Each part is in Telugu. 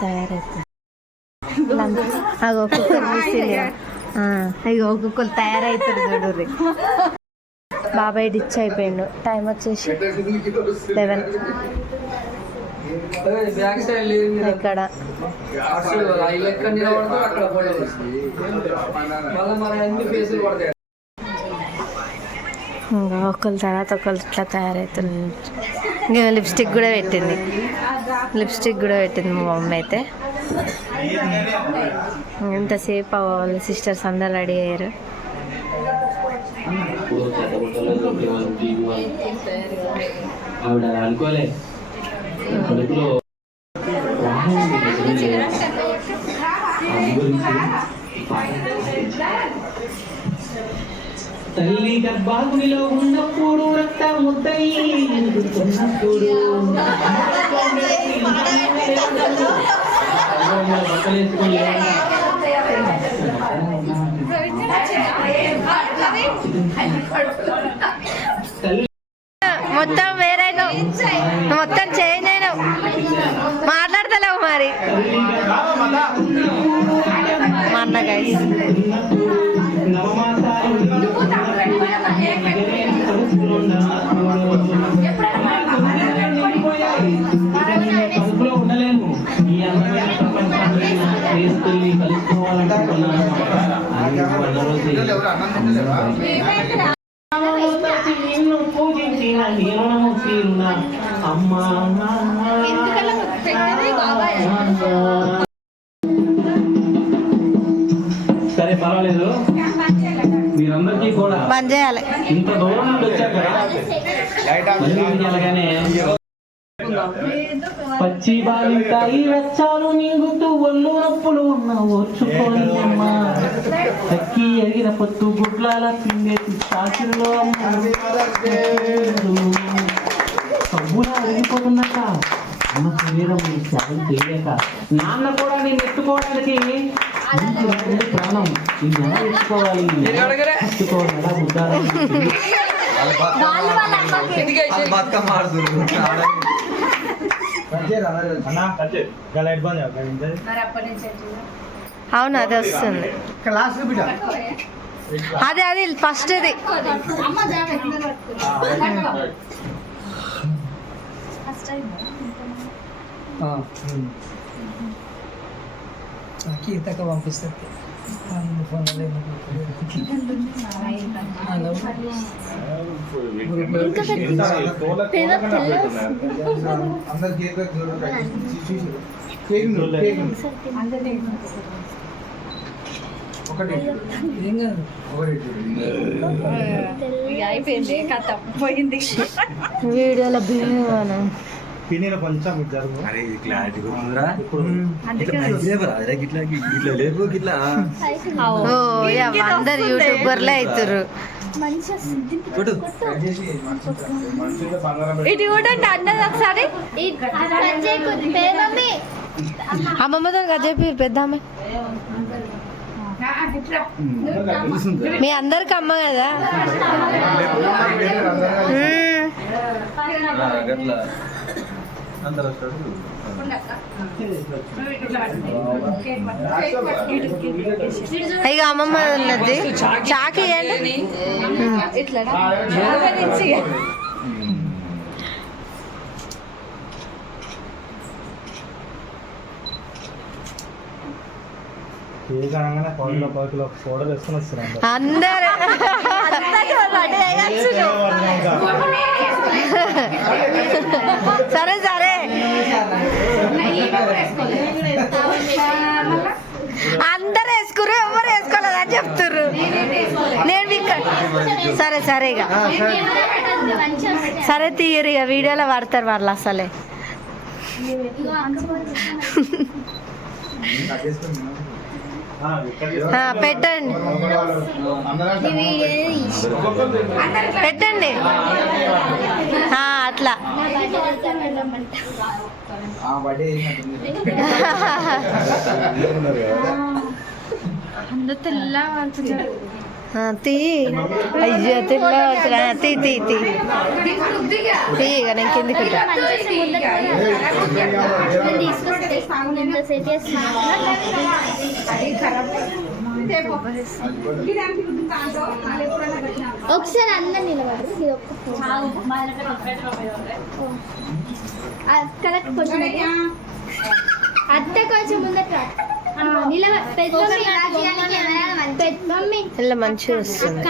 తయారైతుంది అయ్యో ఒక్కొక్కరు తయారవుతారు చూడు. బాబాయ్ డిచ్ అయిపోయిండు. టైం వచ్చేసి 11. ఇక్కడ ఇంకా ఒకళ్ళ తర్వాత ఒకళ్ళు ఇట్లా తయారవుతుంది. ఇంకా లిప్స్టిక్ కూడా పెట్టింది మా మమ్మీ అయితే. ఎంతసేపు వాళ్ళ సిస్టర్స్ అందరు రెడీ అయ్యారు. తల్లి గర్భాగునిలో ఉన్నప్పుడు రక్త ముద్దయ్యున్నప్పుడు మొత్తం వేరైనా మొత్తం చేంజ్ అయినా మాట్లాడతలేవు మరి మా అన్న గైస్. ఉండలేను ఈ అందమైన ప్రపంచాన్ని కలుసుకోవాలనుకుంటున్నాను. పూజించిన నీరణము తీరున అమ్మా సరే పర్వాలేదు. మీరందరికీ కూడా బంద్ చేయాలి. ఇంత దూరం నుండి వచ్చారు కదా, పచ్చి బాలింటాయి రచ్చాలు మింగుతూ ఒళ్ళు నొప్పులు ఉన్న ఓర్చుకోని అమ్మ చక్కి ఎరిగిన పొత్తు గుడ్లాల పిండేసి శాస్త్రంలో సబ్బులా అరిగిపోతున్నాక అన్న శరీరం త్యాగం చేయలేక నాన్న కూడా నేను ఎత్తుకోవడానికి ప్రాణం ఈ నెల ఎత్తుకోవాలి ఎత్తుకోవాలి ఎలా ముద్దాలి అవును అది వస్తుంది. అదే అది ఫస్ట్ ఇది కీర్తక పంపిస్తారు. అయిపోయింది కథ పోయింది వీడియోలో బిహేవ్ పిన్నీలో కొంచెం జరుగు. అరే ఇది క్లారిటీ ఉందిరా. అందరు యూట్యూబర్లే అవుతారు. ఇటు చూడండి అన్నది ఒకసారి. అమ్మమ్మతో గజేపి పెద్దామె మీ అందరికి అమ్మ కదా. ఇక అమ్మమ్మ ఉన్నది చాకి అందరు సరే సరే అందరు వేసుకుర్రు ఎవరు వేసుకోలేదని చెప్తుర్రు. నేను సరే సరే ఇక సరే తీయరు ఇక వీడియోలో పడతారు వాళ్ళు అసలే. పెట్టండి పెట్టండి అట్లా అందరూ తెల్ల తీ అయ్యో తిన్నా తీ తీ తీ ఇక నేను కిందికి ఉంటా. ఒకసారి అందరు నిలబడరు కరెక్ట్ కొంచెం అత్తే కొంచెం ముందట ఇలా మంచిగా వస్తుంది.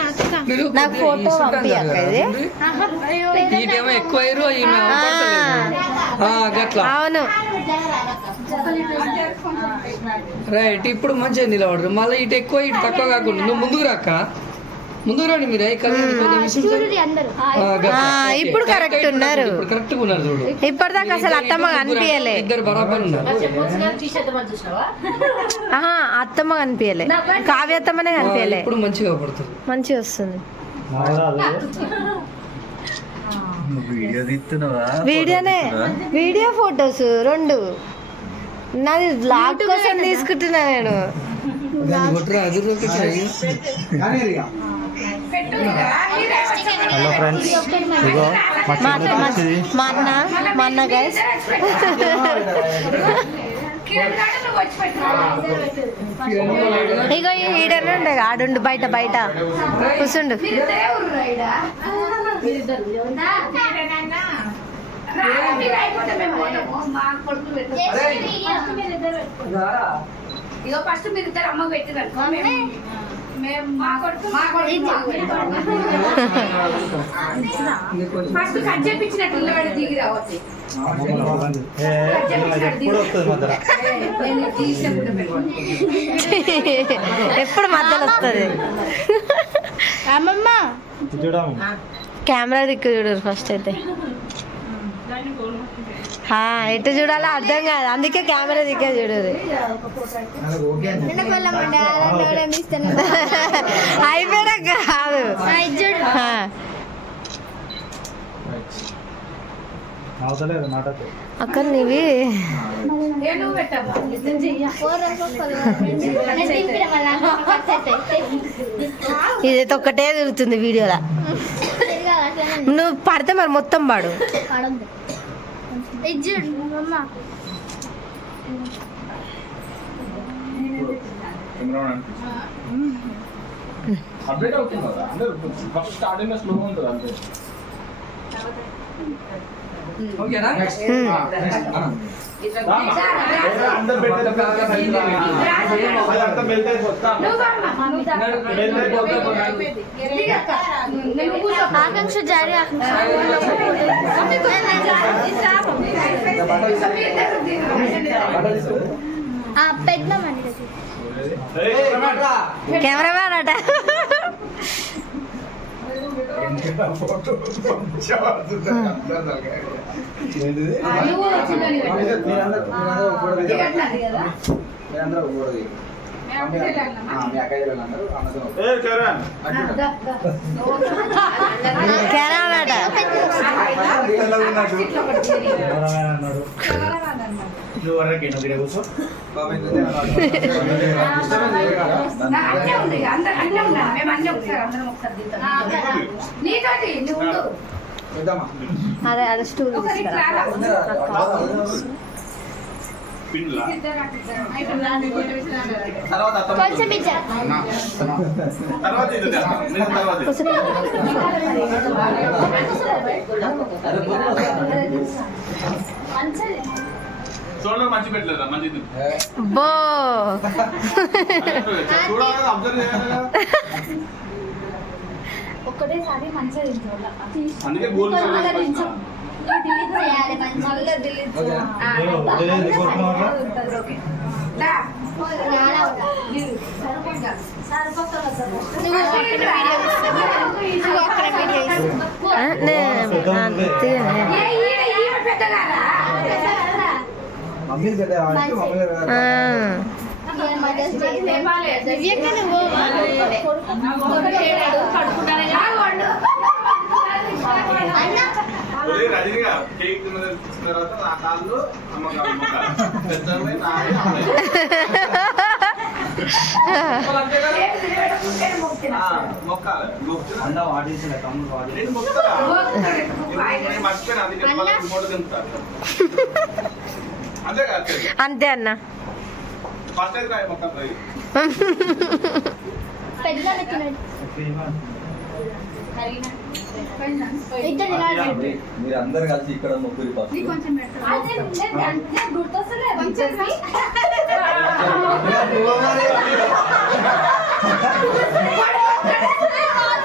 నాకు ఫోటో పంపియాక ఇది. ఇటేమో ఎక్కువ అవును రైట్. ఇప్పుడు మంచిగా నిలబడరు. మళ్ళీ ఇటు ఎక్కువ ఇటు తక్కువ కాకుండా నువ్వు ముందుకు రాక్క, ముందుకు రండి మీరు. ఇప్పుడు కరెక్ట్ ఉన్నారు. ఇప్పుడు కరెక్ట్ గా ఉన్నారు చూడు. ఇప్పటిదాకా అసలు అత్తమ్మ కనిపించలే. ఇద్దరు బరాబర్ ఉన్నారు. అత్తమ్మ కనిపించలే, కావ్య అత్తమ్మనే కనిపించలే. ఇప్పుడు మంచిగా పడుతుంది, మంచిగా వస్తుంది. వీడియోనే, వీడియో ఫొటోస్ రెండు. నాది బ్లాగ్ కోసం తీసుకుంటున్నా నేను. హలో ఫ్రెండ్స్, ఇగో మా అన్న గైస్. ఇగో ఈడనే ఉండే ఆడుండు, బయట బయట కూర్చుండు. ఇగో ఫస్ట్ మీరు ఇద్దరు అమ్మ పెట్టినారు ఫస్ట్ కట్ చేపించినట్టు దిగి రావచ్చు. ఎప్పుడు మధ్యలో వస్తుంది అమ్మమ్మ. కెమెరా దిక్కు చూడరు ఫస్ట్ అయితే. ఎటు చూడాలో అర్థం కాదు, అందుకే కెమెరా దిక్కే చూడరు. అయిపోయినా కాదు అక్కడ నీవి ఇదైతే ఒక్కటే తిరుగుతుంది వీడియోలో. నువ్వు పడితే మరి మొత్తం పాడు. అప్డేట్ అవుతుంది కదా, అందరూ ఫస్ట్ స్టార్టింగ్ లో స్లోగా ఉంటుంది అంతే. ఓకేనా? ఆకాంక్ష జారీ పెట్టినామండి కెమెరామ్యాన్ అట. అదే అదే స్టూల్ తీసుకురా. కొంచెం ఇచ్చారు చూడలేదు, మంచి పెట్టలేదా? మంచిది బో అబ్జర్వ్ చేయాలి. ఒక్కటేసారి మంచిగా అందుకే గోల్ రజనీగా కేక్ తిన్న తర్వాత నా కాళ్ళు అమ్మకాలు పెద్ద మొక్కాలి మొక్కుతున్నా. అన్న వాడేసిన తమ్ముడు వాడి నేను మొక్కుతారా? నేను మర్చిపోయినా, అది నేను మళ్ళీ ఫోటో దింపుతా. అంతే కదా అంతే అన్న. ఫస్ట్ అయితే రాయి మొత్తం రాయి. పెద్దనాన్న తినండి. ఇద్దరు తినాలి. మీరు అందరు కలిసి ఇక్కడ ముగ్గురి ఫస్ట్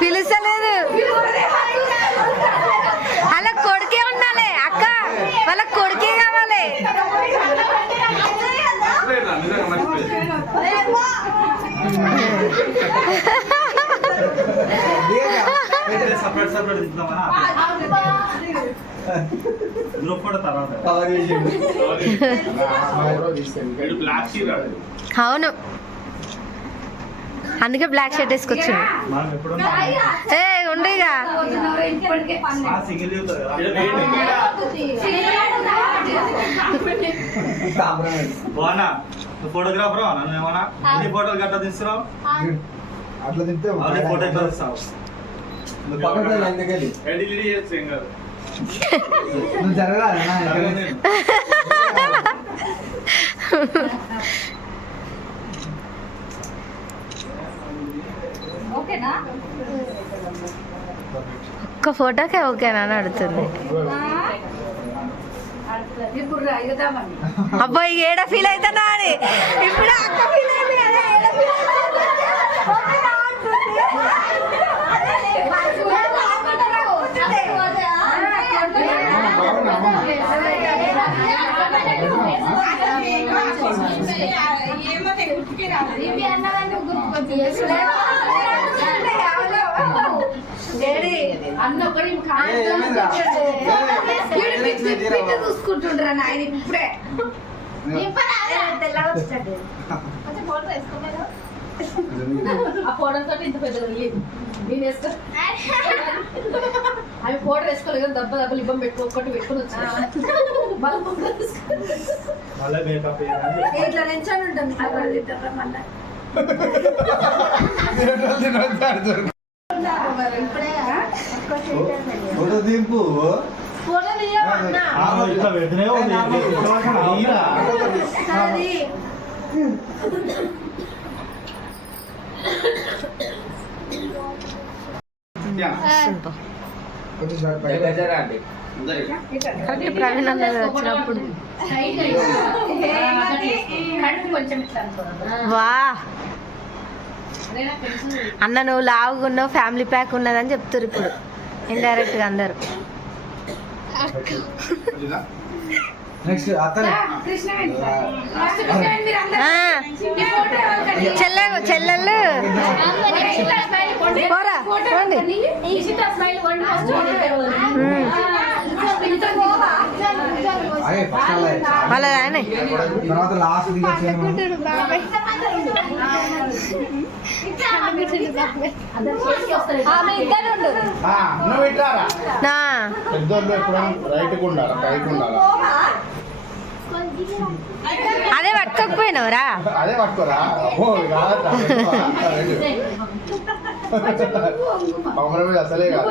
పిలుస్తలేదు. అలా కొడుకే ఉండాలి అక్క, వాళ్ళ కొడుకే కావాలి. మర్చిపోయినా, నిజంగా మర్చిపోయినా. సపరేట్ సపరేట్ తింటామా గ్రూప్ కూడా తర్వాత కవర్ చేసిండు. వీడు బ్లాక్ షీట్ రాడు. అవును, అందుకే బ్లాక్ షర్ట్ వేసుకొచ్చిండు. మనం ఎప్పుడు ఏ ఉండేగా సింగిల్ చెప్తారు కదా వీడు వేడి కాంప్రమైజ్. బాగున్నా నువ్వు ఫోటోగ్రాఫర్ నన్ను ఏమన్నా ఎన్ని ఫోటోలు గట్ట తీస్తున్నావు అట్లా తింటే అవన్నీ ఫోటో ఎట్లా తీస్తావు నువ్వు పక్కన ఎందుకెళ్ళి ఎడిట్ చేయొచ్చు ఏం కాదు. నువ్వు జరగాలి ఒక్క ఫోటోకే ఓకేనా అని అడుగుతుంది. ఇప్పుడు రాయిదామని అబ్బో ఇక ఏడ ఫీల్ అవుతున్నా అని ఇప్పుడు అక్క ఫీల్ అయింది కదా, ఏడ feel చూసుకుంటుండ్రా నాయన ఇప్పుడే ఆ పౌడర్ తోటి ఇంత పెద్దగా లేదు. నేను వేసుకో అవి పౌడర్ వేసుకోలేదు కదా, దెబ్బలు ఇబ్బంది ఒక్కటి పెట్టుకుని వచ్చా మళ్ళీ మేకప్ ఇట్లా నించొని ఉంటాం ఫోటో దింపు. ఇట్లా పెడితేనే ఉంది కరెక్ట్ ప్రవీణ్ అన్నది వచ్చినప్పుడు. కొంచెం ఇట్లా వా అన్న నువ్వు లావుగున్నావు, ఫ్యామిలీ ప్యాక్ ఉన్నదని చెప్తారు ఇప్పుడు ఇండైరెక్ట్ గా అందరు. నెక్స్ట్ అతనే చెల్లెళ్ళు పోరా పోండి. అదే ఫస్ట్ వాళ్ళ ఆయన తర్వాత లాస్ట్ నువ్వు ఇట్లారా నా పెద్దోళ్ళు ఎప్పుడు రైట్కి ఉండాలా పైకి ఉండాలా అదే పట్టుకోకపోయినావురా. అదే పట్టుకోరా బొమ్మల మీద అసలే కాదు.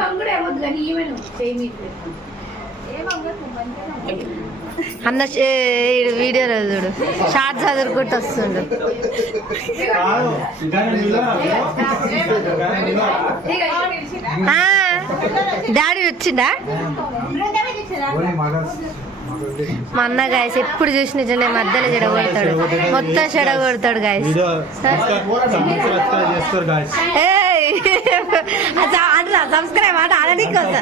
అన్న వీడియోలో చూడు షార్ట్ చదువుకుంటూ వస్తుండు. డాడీ వచ్చిందా? మా అన్న గాయస్ ఎప్పుడు చూసి నిజంగా మధ్యలో చెడగొడతాడు, మొత్తం చెడగొడతాడు గాయస్. సబ్స్క్రైబ్ అంటే అనడానికి వస్తా,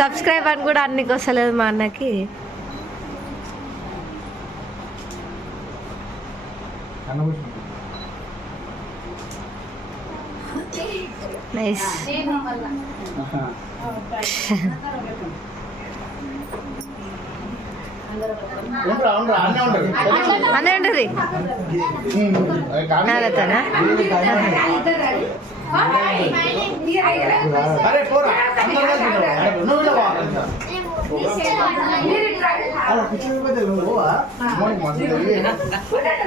సబ్స్క్రైబ్ అని కూడా అన్నికి వస్తలేదు మా అన్నకి. నైస్. అనే ఉంటుంది నాదతోనా? అమ్మోనికి మస్తు తెలివి.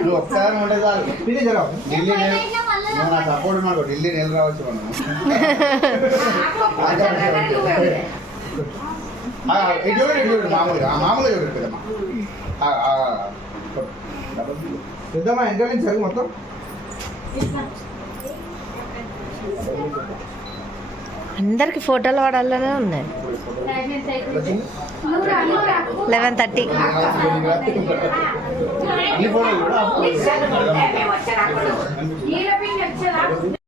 నువ్వు ఒకసారి ఉంటే చాలు ఢిల్లీ నువ్వు నా సపోర్ట్ ఉన్నాడు ఢిల్లీ నెల రావచ్చు మనం ఇటు చూడు మామూలుగా మామూలుగా చూడు పెద్దమ్మా పెద్దమ్మా ఎంత నుంచి సరి మొత్తం అందరికి ఫోటోలు వాడాలనే ఉన్నాయి. 11:30. ఈ ఫోటో కూడా వచ్చారు